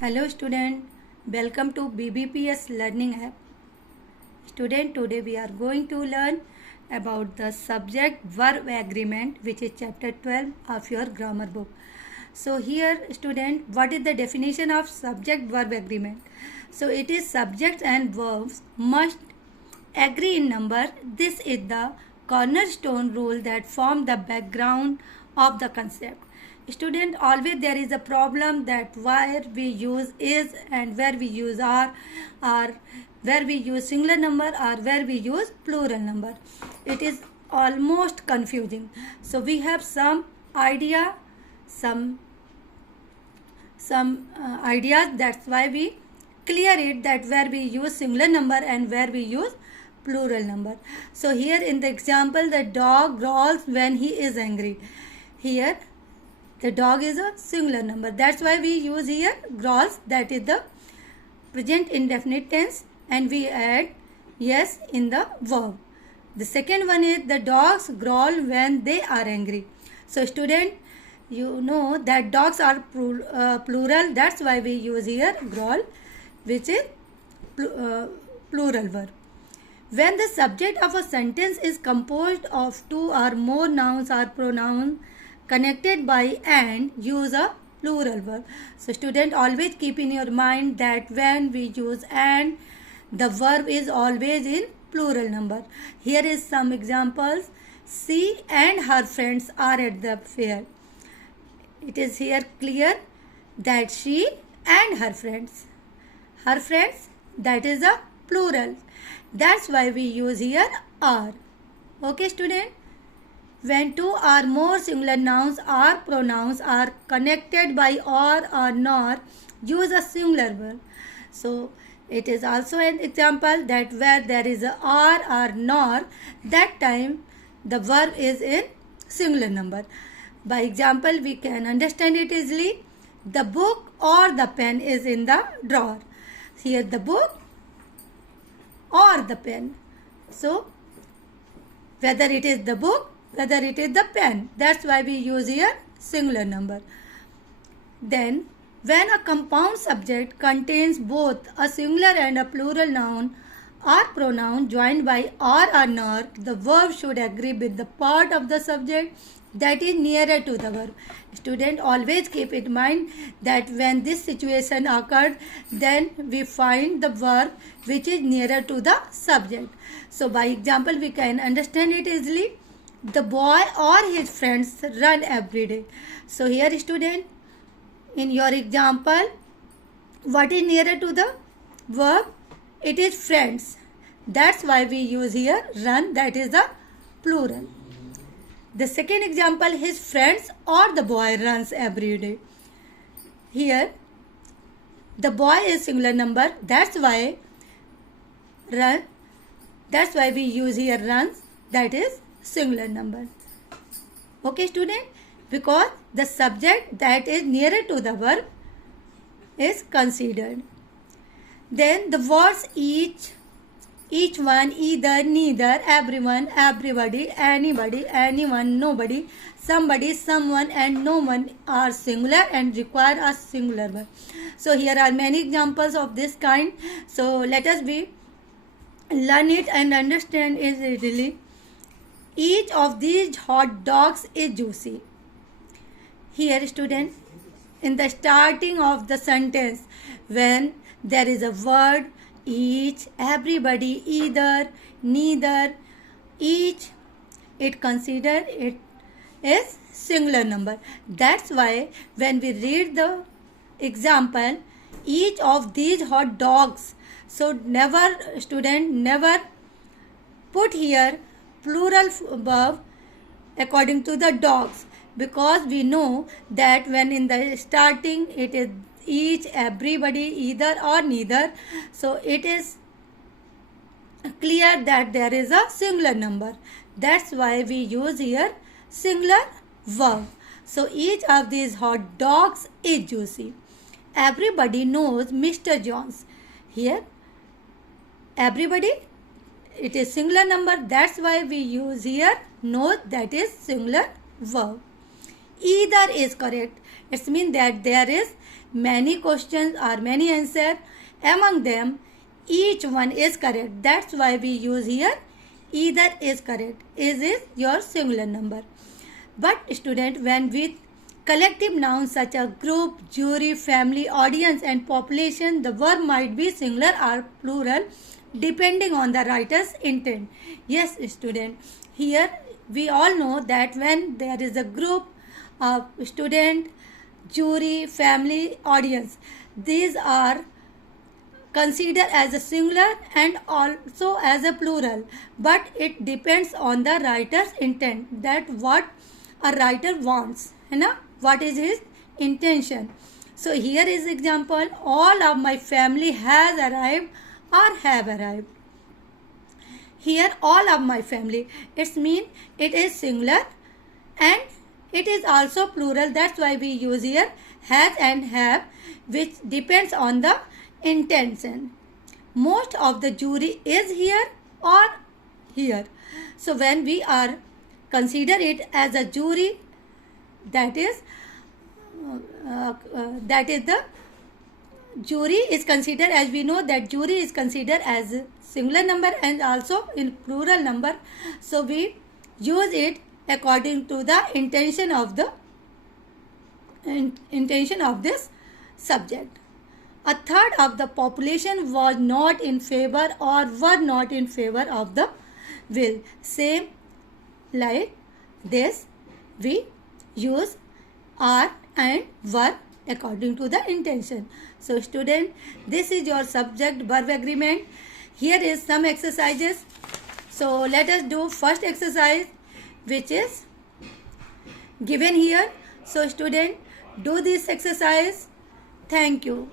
Hello student, welcome to BBPS Learning App. Student, today we are going to learn about the subject verb agreement, which is chapter 12 of your grammar book. So here student, what is the definition of subject verb agreement? So it is subjects and verbs must agree in number. This is the cornerstone rule that form the background of the concept. Student, always there is a problem that where we use is and where we use are, or where we use singular number or where we use plural number. It is almost confusing. So we have some idea, some ideas. That's why we clear it, that where we use singular number and where we use plural number. So here in the example, the dog growls when he is angry. Here the dog is a singular number. That's why we use here growls, that is the present indefinite tense, and we add yes in the verb. The second one is the dogs growl when they are angry. So student, you know that dogs are plural. That's why we use here growl, which is plural verb. When the subject of a sentence is composed of two or more nouns or pronouns connected by and, use a plural verb. So student, always keep in your mind that when we use and, the verb is always in plural number. Here is some examples. She and her friends are at the fair. It is here clear that she and her friends, that is a plural. That's why we use here are. Okay student? When two or more singular nouns or pronouns are connected by or nor, use a singular verb. So it is also an example that where there is a or nor, that time the verb is in singular number. By example, we can understand it easily. The book or the pen is in the drawer. Here the book or the pen. So whether it is the book, whether it is the pen, that's why we use here singular number. Then when a compound subject contains both a singular and a plural noun or pronoun joined by or nor, the verb should agree with the part of the subject that is nearer to the verb. Student, always keep in mind that when this situation occurred, then we find the verb which is nearer to the subject. So by example, we can understand it easily. The boy or his friends run every day. So here student, in your example, what is nearer to the verb? It is friends. That's why we use here run, that is the plural. The second example, his friends or the boy runs every day. Here the boy is singular number. That's why run. That's why we use here runs, that is singular number. Okay student, because the subject that is nearer to the verb is considered. Then the words each one, either, neither, everyone, everybody, anybody, anyone, nobody, somebody, someone, and no one are singular and require a singular verb. So here are many examples of this kind. So let us learn it and understand it easily. Each of these hot dogs is juicy. Here student, in the starting of the sentence, when there is a word each, everybody, either, neither, each, it consider it is singular number. That's why when we read the example, each of these hot dogs, so never student, never put here plural verb according to the dogs, because we know that when in the starting it is each, everybody, either or neither, so it is clear that there is a singular number. That's why we use here singular verb. So each of these hot dogs is juicy. Everybody knows Mr. Jones. Here everybody, it is singular number. That's why we use here know, that is singular verb. either is correct. It means that there is many questions or many answers. Among them, each one is correct. That's why we use here either is correct. Is your singular number. But student, when with collective nouns such as group, jury, family, audience and population, the verb might be singular or plural depending on the writer's intent. Yes, student, here we all know that when there is a group of student, jury, family, audience, these are considered as a singular and also as a plural, but it depends on the writer's intent, that what a writer wants, है ना, what is his intention. So here is example, all of my family has arrived or have arrived. Here all of my family, it means it is singular and it is also plural. That's why we use here has and have, which depends on the intention. Most of the jury is here or here. So when we are consider it as a jury, that is the jury is considered, as we know that jury is considered as singular number and also in plural number. So we use it according to the intention of this subject. A third of the population was not in favor or were not in favor of the will. Same like this, we use are and were according to the intention. So student, this is your subject verb agreement. Here is some exercises. So let us do first exercise, which is given here. So student, do this exercise. Thank you.